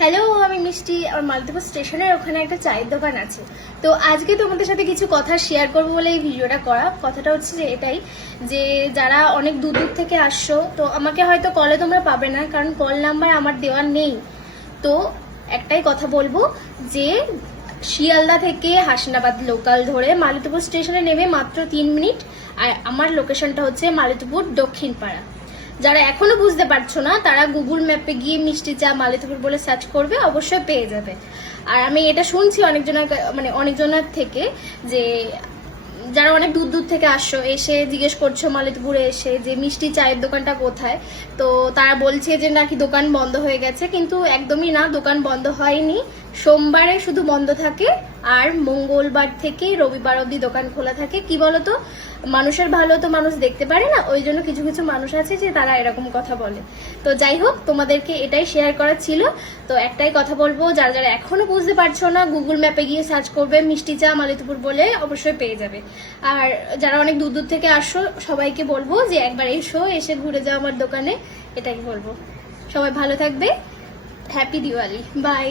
Hello, আমি মিষ্টি। আমার মালতীপুর স্টেশনের ওখানে একটা চায়ের দোকান আছে। তো আজকে তোমাদের সাথে কিছু কথা শেয়ার করবো বলে এই ভিডিওটা করা। কথাটা হচ্ছে যে এটাই, যে যারা অনেক দূর দূর থেকে আসছো, তো আমাকে হয়তো কলে তোমরা পাবে না, কারণ কল নাম্বার আমার দেওয়া নেই। তো একটাই কথা বলবো, যে শিয়ালদা থেকে হাসনাবাদ লোকাল ধরে মালতীপুর স্টেশনে নেমে মাত্র 3 মিনিট। আর আমার লোকেশনটা হচ্ছে মালতীপুর দক্ষিণ পাড়া। যারা এখনো বুঝতে পারছো না, তারা গুগল ম্যাপে গিয়ে মিষ্টি চা মালতীপুর বলে সার্চ করবে, অবশ্যই পেয়ে যাবে। আর আমি এটা শুনছি অনেকজনের থেকে, যে যারা অনেক দূর দূর থেকে আসছো, এসে জিজ্ঞেস করছো মালতীপুরে এসে যে মিষ্টি চায়ের দোকানটা কোথায়। তো তারা বলছে যে নাকি দোকান বন্ধ হয়ে গেছে, কিন্তু একদমই না, দোকান বন্ধ হয়নি। সোমবারে শুধু বন্ধ থাকে, আর মঙ্গলবার থেকে রবিবার অবধি দোকান খোলা থাকে। কি বলতো, মানুষের ভালো তো মানুষ দেখতে পারে না, ওই জন্য কিছু কিছু মানুষ আছে যে তারা এরকম কথা বলে। তো যাই হোক, তোমাদেরকে এটাই শেয়ার করা ছিল। তো একটাই কথা বলবো, যারা যারা এখনো বুঝতে পারছো না, গুগল ম্যাপে গিয়ে সার্চ করবে মিষ্টি চা মালতীপুর বলে, অবশ্যই পেয়ে যাবে। আর যারা অনেক দূর দূর থেকে আসো, সবাইকে বলবো যে একবার এসে ঘুরে যাও আমার দোকানে, এটাই বলবো। সবাই ভালো থাকবে। হ্যাপি দিওয়ালি। বাই।